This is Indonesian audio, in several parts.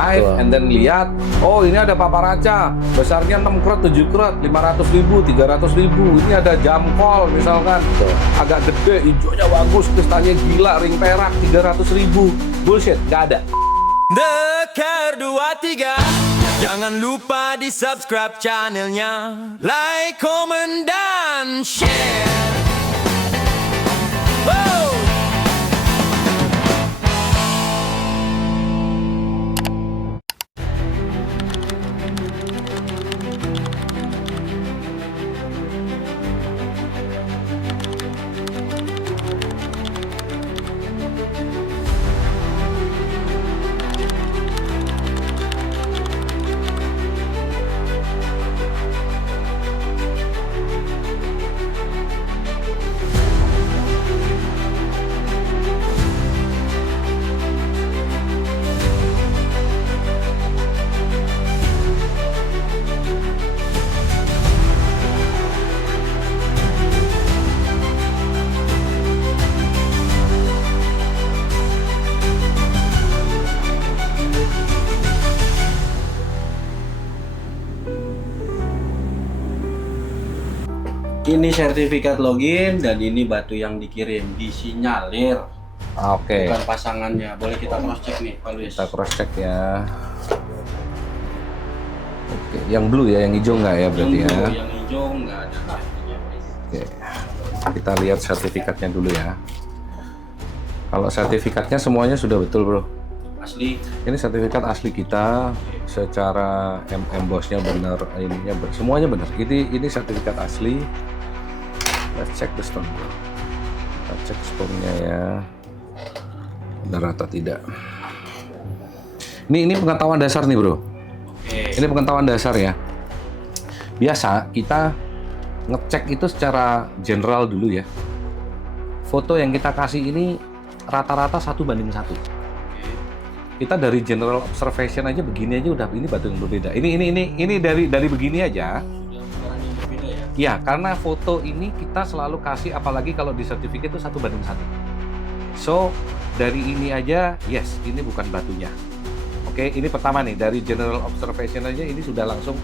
live, and then lihat, oh ini ada paparaca, besarnya 6 krot, 7 krot, 500.000, 300.000. Ini ada jamkol misalkan, agak gede, hijaunya bagus, kristalnya gila, ring perak 300.000. Bullshit, nggak ada. Dekar 23, jangan lupa di subscribe channelnya, like, comment, dan share. Wow. Ini sertifikat login dan ini batu yang dikirim, disinyalir. Oke. Bukan pasangannya. Boleh kita cross check nih, Pak Luis. Kita cross check ya. Oke, yang blue ya, yang hijau nggak ya berarti ya? Yang hijau nggak ada. Oke, kita lihat sertifikatnya dulu ya. Kalau sertifikatnya semuanya sudah betul bro. Asli. Ini sertifikat asli kita, secara embossnya benar, ininya semuanya benar. Ini sertifikat asli. Let's check the stone bro. Kita cek stone-nya ya. Benar atau tidak. Ini pengetahuan dasar nih bro. Ini pengetahuan dasar ya. Biasa kita ngecek itu secara general dulu ya. Foto yang kita kasih ini rata-rata 1:1. Kita dari general observation aja begini aja udah ini batu yang berbeda. Ini dari begini aja. Ya, karena foto ini kita selalu kasih, apalagi kalau di sertifikat itu 1:1. So dari ini aja, yes, ini bukan batunya. Oke, ini pertama nih dari general observation aja ini sudah langsung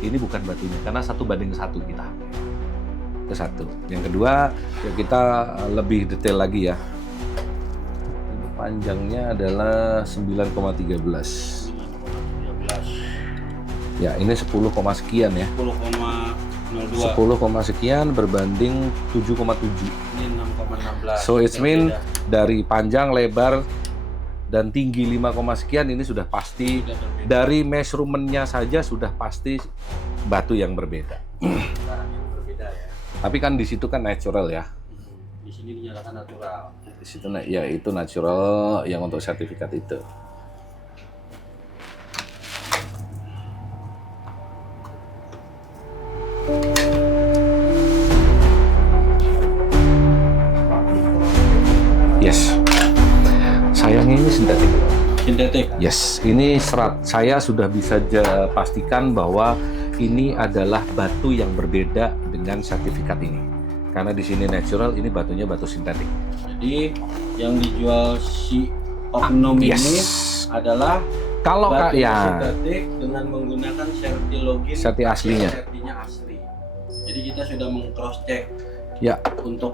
ini bukan batunya karena 1:1 kita. Itu satu. Yang kedua, ya kita lebih detail lagi ya. Ini panjangnya adalah 9,13. Ya, ini 10, sekian ya. 10, sekian berbanding 7,7. Ini 6,16. So it mean dari panjang, lebar, dan tinggi 5, sekian ini sudah pasti dari measurement-nya saja sudah pasti batu yang berbeda. Berbeda ya. Tapi kan di situ kan natural ya. Di sini dinyatakan natural. Di situ ya itu natural yang untuk sertifikat itu. Yes. Sayangnya ini sintetik. Sintetik. Yes, ini serat. Saya sudah bisa pastikan bahwa ini adalah batu yang berbeda dengan sertifikat ini. Karena di sini natural, ini batunya batu sintetik. Jadi yang dijual si oknum ini adalah kalau batu ya sintetik dengan menggunakan serti login. serti aslinya. Sertinya asli. Jadi kita sudah meng-cross check. Ya. Untuk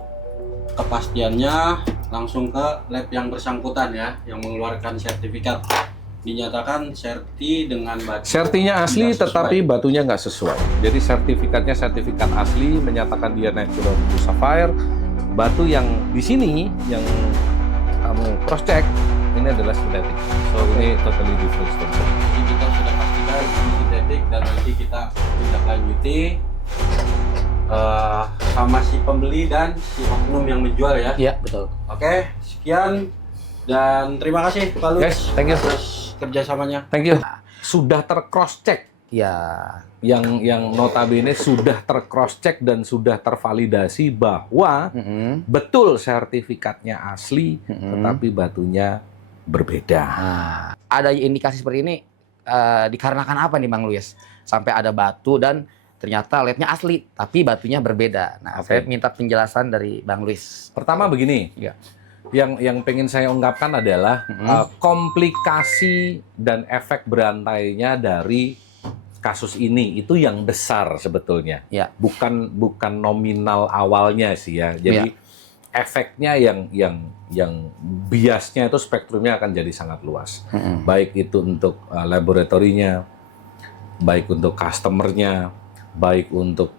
kepastiannya langsung ke lab yang bersangkutan ya, yang mengeluarkan sertifikat. Dinyatakan serti dengan batu. Sertinya asli tetapi batunya nggak sesuai. Jadi sertifikatnya sertifikat asli menyatakan dia natural blue sapphire. Batu yang di sini yang kamu cross check ini adalah sintetik. So ini totally different stone. Jadi kita sudah pastikan ini sintetik dan nanti kita tindak lanjuti sama si pembeli dan si oknum yang menjual ya. Iya betul. Oke, sekian dan terima kasih Pak Luis. Guys, thank you. Atas kerjasamanya. Thank you. Sudah tercross check. Ya, Yang notabene sudah tercross check dan sudah tervalidasi bahwa betul sertifikatnya asli, tetapi batunya berbeda. nah, ada indikasi seperti ini dikarenakan apa nih Bang Luis? Sampai ada batu dan ternyata labnya asli, tapi batunya berbeda. Nah, saya minta penjelasan dari Bang Luis. Pertama begini, Ya. yang pengen saya ungkapkan adalah komplikasi dan efek berantainya dari kasus ini itu yang besar sebetulnya. Ya. Bukan nominal awalnya sih ya. Jadi efeknya yang biasnya itu spektrumnya akan jadi sangat luas. Baik itu untuk laboratorinya, baik untuk customernya, baik untuk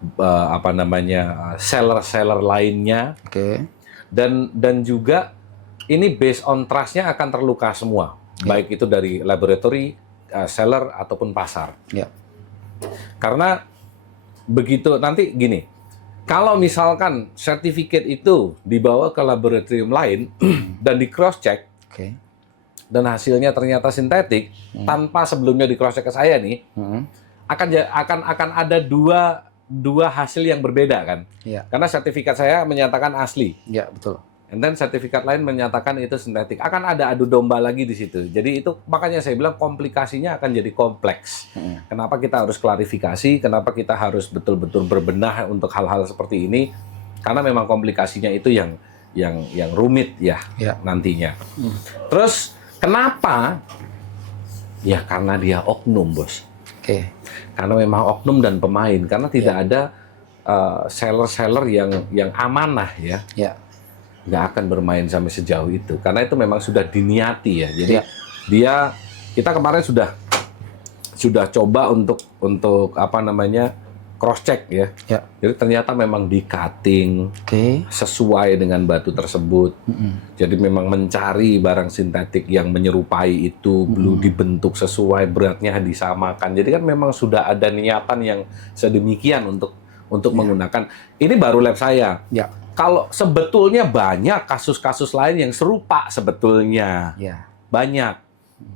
seller-seller lainnya. Oke. Dan juga ini based on trust-nya akan terluka semua, baik itu dari laboratory, seller ataupun pasar. Ya. Karena begitu nanti gini, kalau misalkan sertifikat itu dibawa ke laboratorium lain dan di cross check Oke. dan hasilnya ternyata sintetik tanpa sebelumnya di cross check ke saya nih, akan ada dua hasil yang berbeda kan? Iya. Karena sertifikat saya menyatakan asli. Ya, betul. And then sertifikat lain menyatakan itu sintetik. Akan ada adu domba lagi di situ. Jadi itu makanya saya bilang komplikasinya akan jadi kompleks. Kenapa kita harus klarifikasi? Kenapa kita harus betul-betul berbenah untuk hal-hal seperti ini? Karena memang komplikasinya itu yang rumit ya nantinya. Terus kenapa? Ya karena dia oknum, Bos. Oke. Karena memang oknum dan pemain. Karena tidak ada seller-seller yang amanah ya. Ya. Nggak akan bermain sampai sejauh itu karena itu memang sudah diniati ya. Jadi kita kemarin sudah coba untuk cross check ya. Jadi ternyata memang di cutting sesuai dengan batu tersebut. Jadi memang mencari barang sintetik yang menyerupai itu, belum dibentuk sesuai, beratnya disamakan. Jadi kan memang sudah ada niatan yang sedemikian untuk menggunakan. Ini baru lab saya. Ya. Kalau sebetulnya banyak kasus-kasus lain yang serupa sebetulnya. Banyak.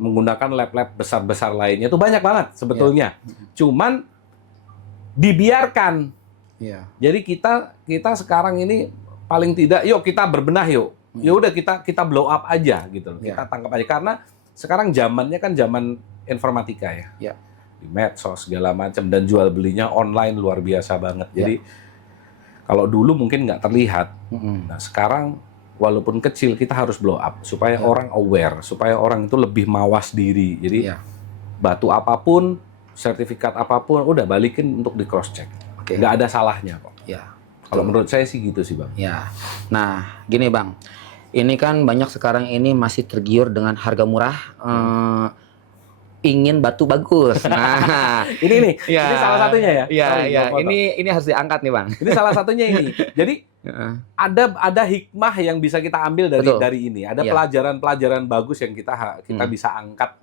Menggunakan lab-lab besar-besar lainnya itu banyak banget sebetulnya. Cuman dibiarkan. Jadi kita sekarang ini paling tidak yuk kita berbenah yuk. Ya udah kita blow up aja gitu loh. Kita tangkap aja karena sekarang zamannya kan zaman informatika ya. Di medsos segala macam dan jual belinya online luar biasa banget. Jadi kalau dulu mungkin nggak terlihat. Nah sekarang walaupun kecil kita harus blow up supaya orang aware, supaya orang itu lebih mawas diri. Jadi batu apapun, sertifikat apapun, udah balikin untuk di cross check. Nggak ada salahnya kok. Kalau menurut saya sih gitu sih Bang. Nah gini Bang, ini kan banyak sekarang ini masih tergiur dengan harga murah. Ingin batu bagus. Nah, ini salah satunya ya. Ini harus diangkat nih, Bang. Ini salah satunya ini. Jadi ada hikmah yang bisa kita ambil dari ini. Ada pelajaran-pelajaran bagus yang kita bisa angkat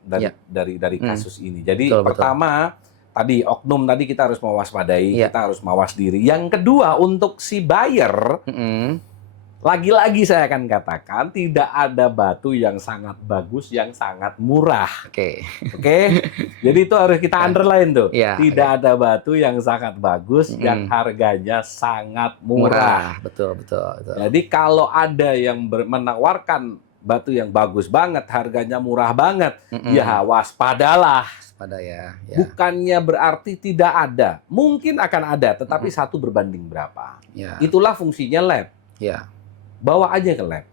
dari kasus ini. Jadi pertama tadi oknum tadi kita harus mewaspadai, kita harus mawas diri. Yang kedua untuk si buyer lagi-lagi saya akan katakan tidak ada batu yang sangat bagus, yang sangat murah. Oke. Jadi itu harus kita underline tuh. Tidak ada batu yang sangat bagus, yang harganya sangat murah. Betul. Jadi kalau ada yang menawarkan batu yang bagus banget, harganya murah banget, ya waspadalah. Bukannya berarti tidak ada. Mungkin akan ada, tetapi 1 berbanding berapa. Itulah fungsinya lab. Bawa aja ke lab,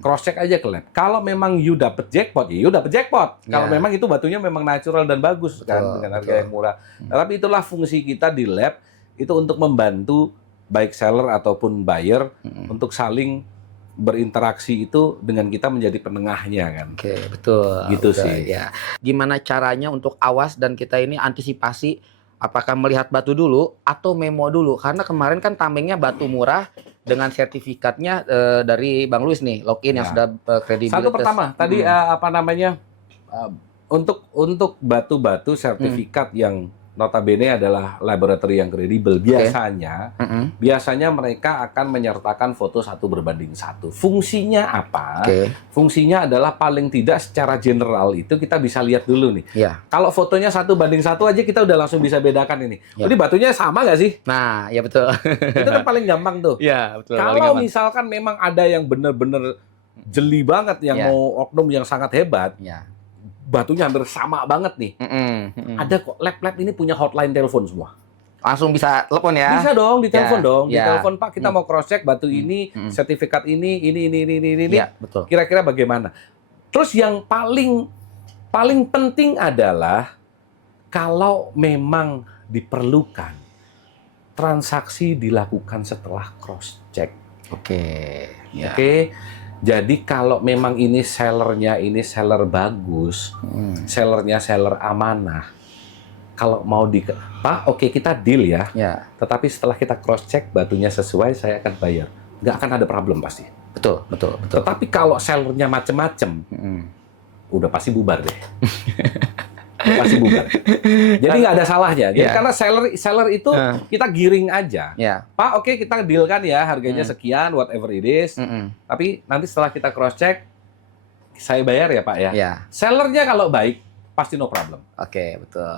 cross check aja ke lab. Kalau memang you dapet jackpot, ya you dapet jackpot. Kalau memang itu batunya memang natural dan bagus kan dengan harga yang murah. Tapi itulah fungsi kita di lab itu untuk membantu baik seller ataupun buyer untuk saling berinteraksi itu dengan kita menjadi penengahnya kan. Betul. Gitu sih. Gimana caranya untuk awas dan kita ini antisipasi apakah melihat batu dulu atau memo dulu? Karena kemarin kan tamengnya batu murah dengan sertifikatnya dari Bang Luis nih, login yang sudah kredibilitas. Satu pertama, tadi untuk batu-batu sertifikat yang notabene adalah laboratorium yang kredibel, biasanya mereka akan menyertakan foto 1 berbanding 1. Fungsinya apa? Fungsinya adalah paling tidak secara general itu kita bisa lihat dulu nih. Kalau fotonya 1 banding 1 aja kita udah langsung bisa bedakan ini. Jadi batunya sama nggak sih? Nah, ya betul. Itu kan paling gampang tuh. Betul. Kalau misalkan memang ada yang benar-benar jeli banget, yang mau oknum yang sangat hebat, batunya hampir sama banget nih. Ada kok lab-lab ini punya hotline telepon semua. Langsung bisa telepon ya. Bisa dong, ditelepon Ya, dong. ya. Ditelepon, Pak, kita mau cross check batu ini, sertifikat ini. Iya, betul. Kira-kira bagaimana? Terus yang paling penting adalah kalau memang diperlukan, transaksi dilakukan setelah cross check. Oke. Ya. Oke. Jadi kalau memang ini sellernya ini seller bagus, sellernya seller amanah. Kalau mau Pak, oke kita deal ya. Ya. Tetapi setelah kita cross check batunya sesuai, saya akan bayar. Nggak akan ada problem pasti. Betul. Tetapi kalau sellernya macem-macem, udah pasti bubar deh. Pasti bubar. Jadi nggak ada salahnya. Jadi karena seller itu kita giring aja. Ya. Pak, oke kita deal kan ya, harganya sekian, whatever it is. Tapi nanti setelah kita cross check, saya bayar ya Pak ya. Ya. Sellernya kalau baik, pasti no problem. Oke, betul.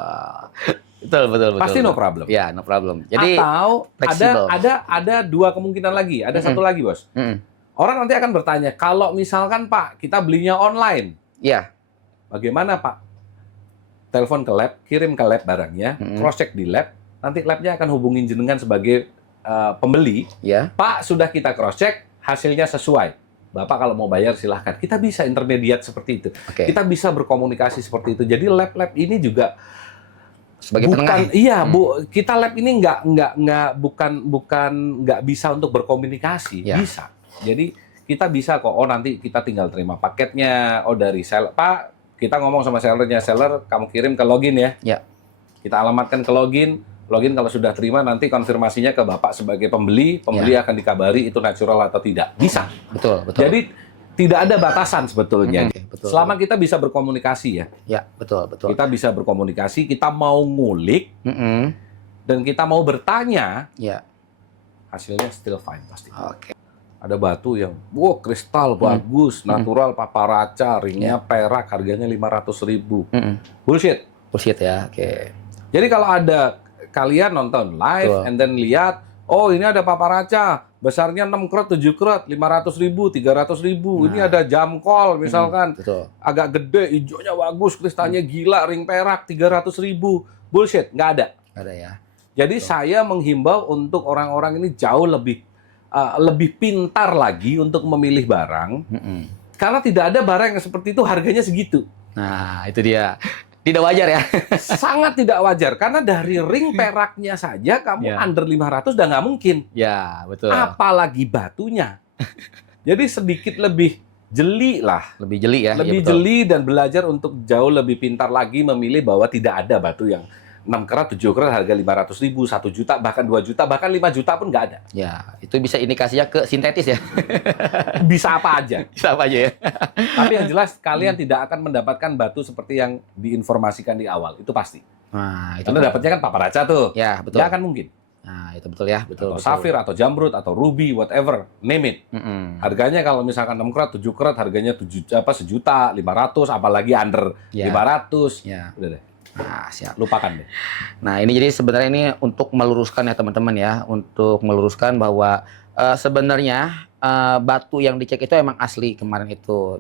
Pasti no problem. Ya, no problem. Jadi atau fleksibel. ada dua kemungkinan lagi. Ada satu lagi, Bos. Orang nanti akan bertanya, kalau misalkan Pak, kita belinya online, ya. bagaimana Pak? Telepon ke lab, kirim ke lab barangnya, cross check di lab, nanti labnya akan hubungin jenengan sebagai pembeli. Ya. Pak, sudah kita cross check, hasilnya sesuai. Bapak kalau mau bayar silahkan. Kita bisa intermediate seperti itu. Oke. Kita bisa berkomunikasi seperti itu. Jadi lab-lab ini juga Sebagai penengah. Iya, Bu. Kita lab ini nggak bisa untuk berkomunikasi. Ya. Bisa. Jadi kita bisa kok. Oh nanti kita tinggal terima paketnya. Oh dari seller, Pak, kita ngomong sama sellernya, seller kamu kirim ke login ya. Ya. Kita alamatkan ke login. Login kalau sudah terima nanti konfirmasinya ke Bapak sebagai pembeli. Pembeli akan dikabari itu natural atau tidak. Bisa. Betul. Jadi tidak ada batasan sebetulnya. Betul. Selama kita bisa berkomunikasi ya. Ya, betul. Kita bisa berkomunikasi, kita mau ngulik dan kita mau bertanya, Ya. hasilnya still fine pasti. Oke. Ada batu yang, kristal bagus, natural, paparaca, ringnya perak, harganya 500.000. Bullshit. Bullshit ya. Oke. Jadi kalau ada kalian nonton live Betul. and then lihat, oh ini ada paparaca, besarnya 6 krot, 7 krot, 500.000, 300.000. Ini ada jam call misalkan, Betul. agak gede, hijaunya bagus, kristalnya gila, ring perak 300.000. Bullshit, nggak ada. Ada ya. Jadi saya menghimbau untuk orang-orang ini jauh lebih pintar lagi untuk memilih barang, karena tidak ada barang yang seperti itu harganya segitu. Nah, itu dia. Tidak wajar ya. Sangat tidak wajar, karena dari ring peraknya saja kamu Ya. under 500 udah nggak mungkin. Ya, betul. Apalagi batunya. Jadi sedikit lebih jeli lah. Lebih jeli ya. Lebih ya, betul. jeli dan belajar untuk jauh lebih pintar lagi memilih bahwa tidak ada batu yang 6 karat, 7 karat harga 500.000, 1 juta, bahkan 2 juta, bahkan 5 juta pun nggak ada. Ya, itu bisa indikasinya ke sintetis ya. Bisa apa aja. Bisa apa aja ya. Tapi yang jelas kalian tidak akan mendapatkan batu seperti yang diinformasikan di awal. Itu pasti. Nah, itu Karena dapatnya kan paparaca tuh. Ya, betul. Nggak akan mungkin. Nah, itu betul ya, betul. Atau safir, atau jamrud, atau ruby, whatever. Name it. Harganya kalau misalkan 6 karat, 7 karat, harganya 1.500.000, apalagi under Ya. 500. Ya. Udah deh. Nah, siap. Lupakan deh. Nah, ini jadi sebenarnya ini untuk meluruskan ya teman-teman ya, untuk meluruskan bahwa sebenarnya batu yang dicek itu emang asli kemarin itu.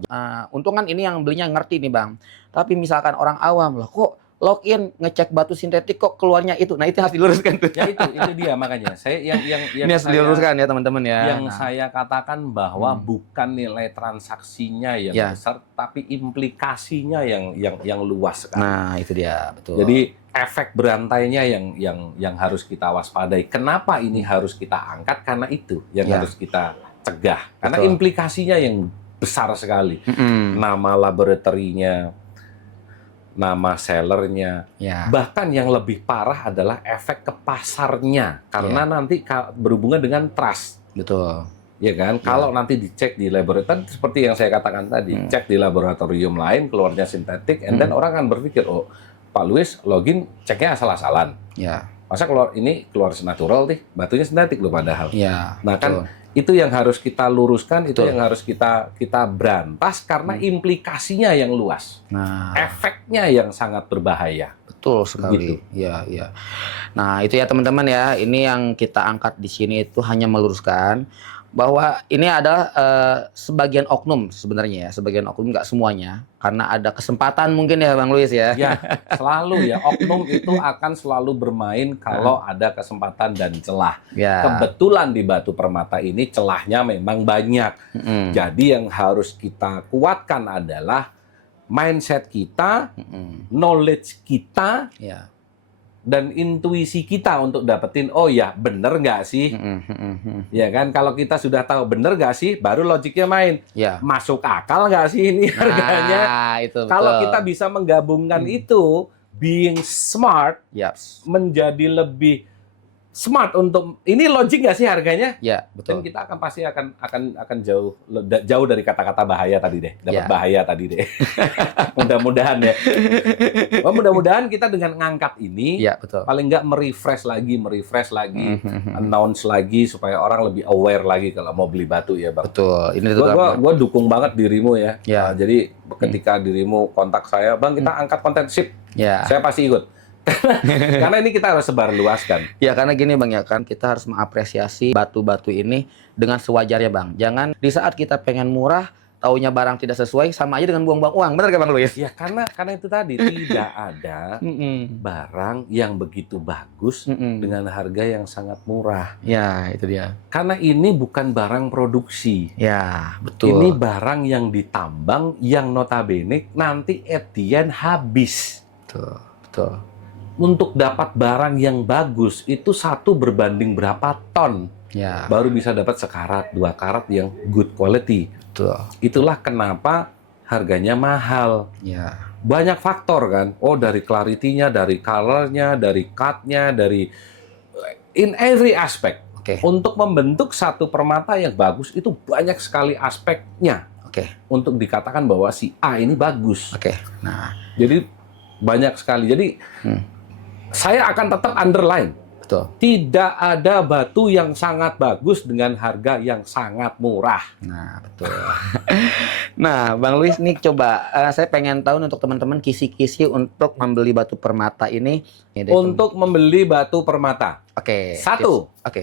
Untung kan ini yang belinya ngerti nih Bang. Tapi misalkan orang awam lah, kok login ngecek batu sintetik kok keluarnya itu. Nah, itu harus diluruskan tuh. Ya itu dia makanya. Saya yang Ini harus diluruskan ya teman-teman ya. Yang saya katakan bahwa bukan nilai transaksinya yang Ya. besar, tapi implikasinya yang luas sekali. Nah, itu dia, betul. Jadi efek berantainya yang harus kita waspadai. Kenapa ini harus kita angkat? Karena itu yang Ya. harus kita cegah. Karena Betul. implikasinya yang besar sekali. Nama laboratorinya, nama sellernya, Ya. bahkan yang lebih parah adalah efek ke pasarnya. Karena nanti berhubungan dengan trust. Betul. Ya kan? Kalau nanti dicek di laboratorium, seperti yang saya katakan tadi, cek di laboratorium lain, keluarnya sintetik, and then orang akan berpikir, oh Pak Luis login ceknya asal-asalan. Ya. Masa ini keluar natural nih, batunya sintetik loh padahal. Ya. Nah kan betul. itu yang harus kita luruskan, itu Betul. yang harus kita berantas karena implikasinya yang luas, Nah, efeknya yang sangat berbahaya. betul sekali. Begitu. Iya, iya. Nah, itu ya teman-teman ya. Ini yang kita angkat di sini itu hanya meluruskan bahwa ini adalah sebagian oknum sebenarnya ya, sebagian oknum, nggak semuanya, karena ada kesempatan mungkin ya Bang Luis ya. Ya, selalu ya, oknum itu akan selalu bermain kalau ada kesempatan dan celah. Ya. Kebetulan di Batu Permata ini celahnya memang banyak. Mm-mm. Jadi yang harus kita kuatkan adalah mindset kita, Mm-mm. knowledge kita, Ya. dan intuisi kita untuk dapetin, oh ya bener nggak sih? Mm-mm. Mm-mm. Ya kan, kalau kita sudah tahu bener nggak sih, baru logiknya main. Ya. Masuk akal nggak sih ini harganya? Nah, itu Kalau betul. kita bisa menggabungkan itu, being smart Ya. menjadi lebih smart untuk ini logik nggak sih harganya? Ya, Dan betul. kita akan pasti akan jauh dari kata-kata bahaya tadi deh, dapat Ya. bahaya tadi deh. Mudah-mudahan ya. Oh, mudah-mudahan kita dengan ngangkat ini Ya, betul. paling nggak merefresh lagi, Mhm. announce lagi supaya orang lebih aware lagi kalau mau beli batu ya bang. Betul. Ini tuh Gua dukung banget dirimu ya. Ya. Jadi ketika dirimu kontak saya, bang kita angkat konten sip, ya. saya pasti ikut. Karena ini kita harus sebar luaskan. Ya karena gini Bang ya kan, kita harus mengapresiasi batu-batu ini dengan sewajarnya Bang. Jangan di saat kita pengen murah, taunya barang tidak sesuai, sama aja dengan buang-buang uang. Benar gak Bang Luis? Ya karena itu tadi tidak ada barang yang begitu bagus dengan harga yang sangat murah. Ya itu dia. Karena ini bukan barang produksi. Ya betul. Ini barang yang ditambang yang notabene nanti at the end habis. Betul. Betul. Untuk dapat barang yang bagus itu satu berbanding berapa ton Ya baru bisa dapat sekarat, 2 karat yang good quality. betul. Itulah kenapa harganya mahal. Ya. Banyak faktor kan. Oh dari clarity-nya, dari color-nya, dari cut-nya, dari in every aspect. Oke. Untuk membentuk satu permata yang bagus itu banyak sekali aspeknya Oke. untuk dikatakan bahwa si A ini bagus. Oke. Nah Jadi banyak sekali. Jadi saya akan tetap underline. betul. Tidak ada batu yang sangat bagus dengan harga yang sangat murah. Nah betul. Nah Bang Luis nih coba saya pengen tahu untuk teman-teman kisi-kisi untuk membeli batu permata ini. Ini deh, Untuk membeli batu permata. Oke. Satu. tips. Oke.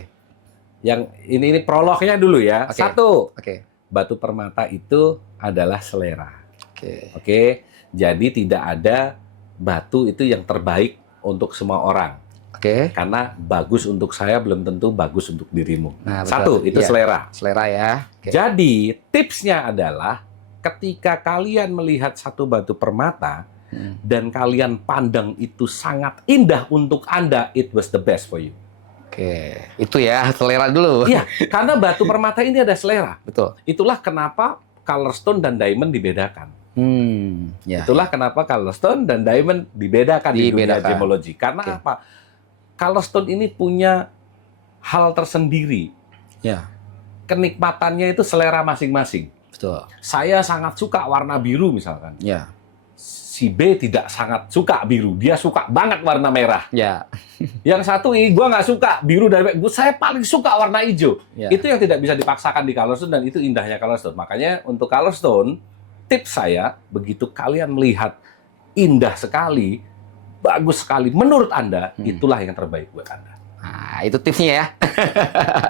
Yang ini prolognya dulu ya. Oke. Satu. Oke. Batu permata itu adalah selera. Oke. Oke. Jadi tidak ada batu itu yang terbaik untuk semua orang. Oke. Karena bagus untuk saya belum tentu bagus untuk dirimu. Nah, betul. Satu, itu Iya. selera. Selera ya. Oke. Jadi, tipsnya adalah ketika kalian melihat satu batu permata dan kalian pandang itu sangat indah untuk Anda, it was the best for you. Oke. Itu ya selera dulu. Iya, karena batu permata ini ada selera. Betul. Itulah kenapa colorstone dan diamond dibedakan. Ya. Itulah kenapa colorstone dan diamond dibedakan di dunia Dibedakan. gemologi. Karena Oke. apa? Colorstone ini punya hal tersendiri. Ya. Kenikmatannya itu selera masing-masing. Betul. Saya sangat suka warna biru misalkan. Ya. Si B tidak sangat suka biru, dia suka banget warna merah. Ya. Yang satu, gue nggak suka biru dari saya paling suka warna hijau. Ya. Itu yang tidak bisa dipaksakan di colorstone dan itu indahnya colorstone. Makanya untuk colorstone, tips saya begitu kalian melihat indah sekali, bagus sekali menurut Anda, itulah yang terbaik buat Anda. Nah, itu tipsnya ya.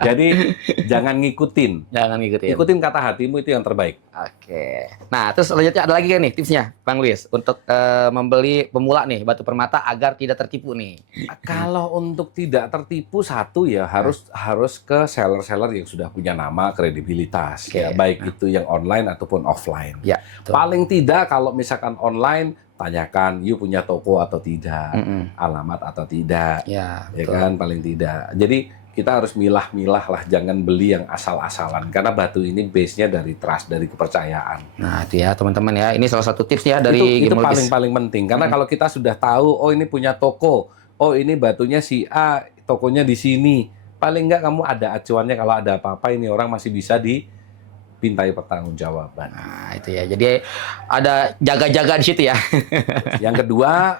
Jadi jangan ngikutin. Jangan ngikutin. Ikutin kata hatimu itu yang terbaik. Oke. Nah, terus selanjutnya ada lagi kan nih tipsnya, Bang Luis, untuk membeli pemula nih batu permata agar tidak tertipu nih. Kalau untuk tidak tertipu satu ya harus ke seller-seller yang sudah punya nama, kredibilitas. Oke. Ya, baik itu yang online ataupun offline. Ya. Betul. Paling tidak kalau misalkan online tanyakan you punya toko atau tidak, alamat atau tidak. Ya. Ya Betul. kan paling tidak. Jadi kita harus milah-milah lah, jangan beli yang asal-asalan karena batu ini base-nya dari trust, dari kepercayaan. Nah, itu ya teman-teman ya. Ini salah satu tips ya dari itu Gemologis. paling penting karena kalau kita sudah tahu oh ini punya toko, oh ini batunya si A, tokonya di sini. Paling enggak kamu ada acuannya kalau ada apa-apa ini orang masih bisa dipintai pertanggungjawaban. Nah, itu ya. Jadi ada jaga-jaga di situ ya. Yang kedua,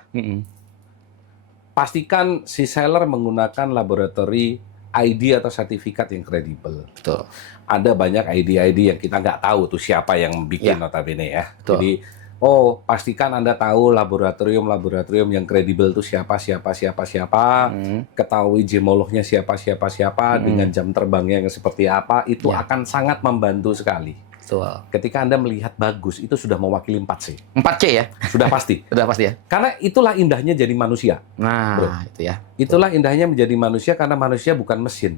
pastikan si seller menggunakan laboratory ID atau sertifikat yang kredibel. Betul. Ada banyak ID yang kita nggak tahu tuh siapa yang bikin Ya. notabene ya. Betul. Jadi, Oh, pastikan Anda tahu laboratorium yang kredibel itu siapa, ketahui gemolognya siapa, dengan jam terbangnya yang seperti apa, itu Ya. akan sangat membantu sekali. Betul. Ketika Anda melihat bagus, itu sudah mewakili 4C. 4C ya? Sudah pasti. Udah pasti ya? Karena itulah indahnya jadi manusia. Nah, Bro. itu ya. Itulah indahnya menjadi manusia karena manusia bukan mesin.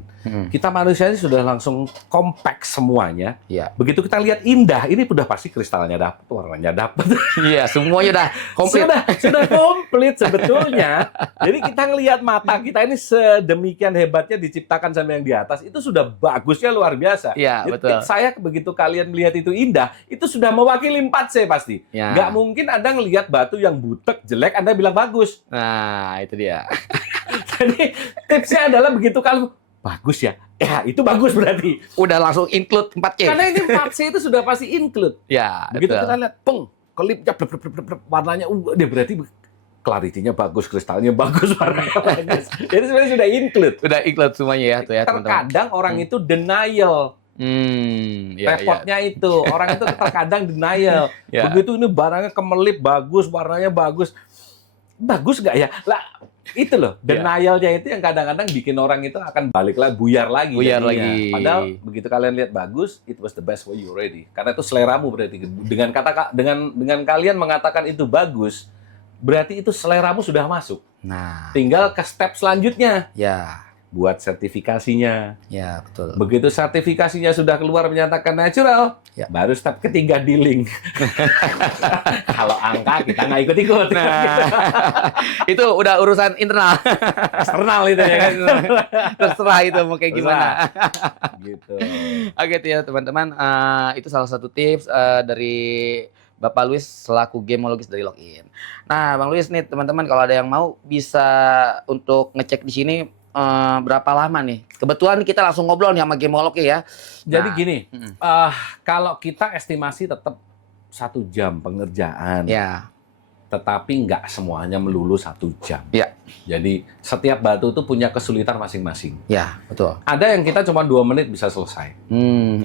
Kita manusia ini sudah langsung kompak semuanya. Iya. Begitu kita lihat indah, ini udah pasti kristalnya dapat, warnanya dapat. Iya, semuanya udah komplit. Sudah komplit sebetulnya. Jadi kita ngelihat mata kita ini sedemikian hebatnya diciptakan sama yang di atas, itu sudah bagusnya luar biasa. Iya, Jadi betul. saya begitu kalian melihat itu indah, itu sudah mewakili 4C pasti. Ya. Nggak mungkin Anda ngelihat batu yang butek, jelek, Anda bilang bagus. Nah, itu dia. Jadi tipsnya adalah begitu kalau bagus ya, itu bagus berarti. Udah langsung include 4C. Karena ini 4C itu sudah pasti include. Ya, Begitu betul. kita lihat, kelipnya, warnanya, dia berarti clarity-nya bagus, kristalnya bagus, warnanya bagus. Jadi sebenarnya sudah include. Udah include semuanya ya, tuh ya, teman-teman. Terkadang orang itu denial. Ya, Repotnya itu, orang itu terkadang denial. Ya. Begitu ini barangnya kemelip, bagus, warnanya bagus. Bagus nggak ya? Lah, itu loh, denialnya itu yang kadang-kadang bikin orang itu akan balik lagi, buyar lagi. Buyar jadinya. lagi. Padahal begitu kalian lihat bagus, it was the best for you already. Karena itu seleramu berarti. Dengan kalian mengatakan itu bagus, berarti itu seleramu sudah masuk. Nah, Tinggal ke step selanjutnya, ya, buat sertifikasinya. ya betul. Begitu sertifikasinya sudah keluar menyatakan natural, Ya. baru step ketiga dealing. Kalau angka kita nggak ikut-ikut. Itu udah urusan internal. Eksternal itu ya kan. Terserah itu mau kayak gimana. Gitu. Oke tuh ya teman-teman, itu salah satu tips dari Bapak Luis selaku gemologis dari Login. Nah, Bang Luis nih teman-teman kalau ada yang mau bisa untuk ngecek di sini berapa lama nih? Kebetulan kita langsung ngobrol nih sama gemolog ya. Jadi Nah, gini, kalau kita estimasi tetap 1 jam pengerjaan, ya, tetapi nggak semuanya melulu 1 jam. Ya. Jadi setiap batu itu punya kesulitan masing-masing. ya betul. Ada yang kita cuma 2 menit bisa selesai,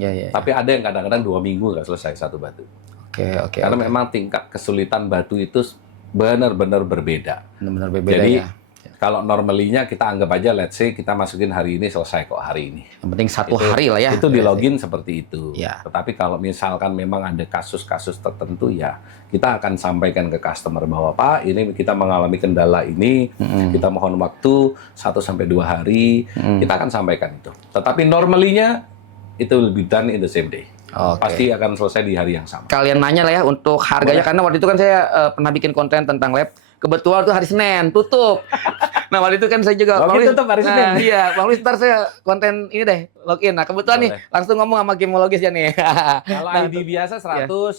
Ya. tapi ada yang kadang-kadang 2 minggu nggak selesai satu batu. Oke. Karena memang tingkat kesulitan batu itu benar-benar berbeda. benar-benar berbeda Jadi, ya. kalau normalinya kita anggap aja, let's say kita masukin hari ini, selesai kok hari ini. Yang penting satu Itu- hari lah ya. Itu di login seperti itu. Ya. Tetapi kalau misalkan memang ada kasus-kasus tertentu, ya kita akan sampaikan ke customer bahwa Pak, ini kita mengalami kendala ini, kita mohon waktu 1-2 hari, kita akan sampaikan itu. Tetapi normalinya itu will be done in the same day. Oke. Pasti akan selesai di hari yang sama. Kalian nanya lah ya untuk harganya, karena waktu itu kan saya pernah bikin konten tentang lab. Kebetulan tuh hari Senin tutup. Nah waktu itu kan saya juga Bang Luis tutup hari Senin. Iya, Bang Luis ntar saya konten ini deh login. Nah kebetulan nih Boleh. langsung ngomong sama gemologis ya nih. Kalau Nah, ID biasa 100,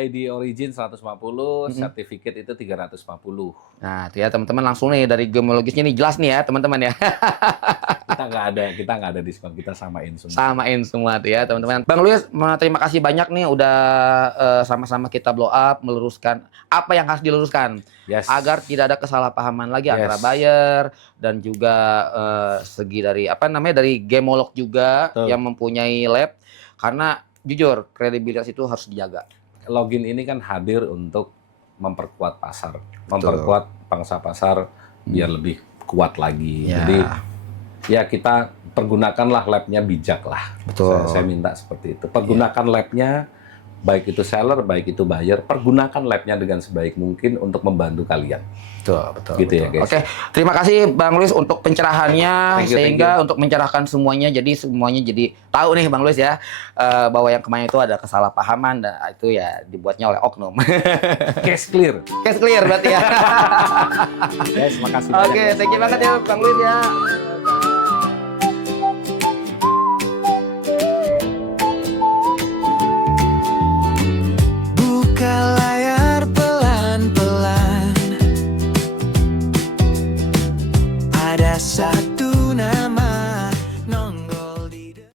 ID origin 150, sertifikat itu 350. Nah tuh ya teman-teman langsung nih dari gemologisnya nih jelas nih ya teman-teman ya. Kita nggak ada diskon, kita samain semua. Samain semua tuh ya teman-teman. Bang Luis, terima kasih banyak nih udah sama-sama kita blow up, meluruskan apa yang harus diluruskan. Yes. Agar tidak ada kesalahpahaman lagi Yes. antara buyer dan juga segi dari dari gemolog juga Betul. yang mempunyai lab, karena jujur kredibilitas itu harus dijaga. Login ini kan hadir untuk memperkuat pasar, memperkuat pangsa pasar biar lebih kuat lagi. Ya. Jadi ya kita pergunakanlah labnya bijak lah. Betul. Saya minta seperti itu. Pergunakan labnya, baik itu seller, baik itu buyer, pergunakan labnya dengan sebaik mungkin untuk membantu kalian. Betul. Gitu ya, guys. Oke, terima kasih Bang Luis untuk pencerahannya, Thank you, sehingga untuk mencerahkan semuanya, jadi semuanya jadi tahu nih Bang Luis ya, bahwa yang kemarin itu ada kesalahpahaman dan itu ya dibuatnya oleh oknum. Case clear. Case clear berarti ya. Yes, makasih Oke, banyak. thank you banget ya Bang Luis ya. Buka layar pelan-pelan. Ada satu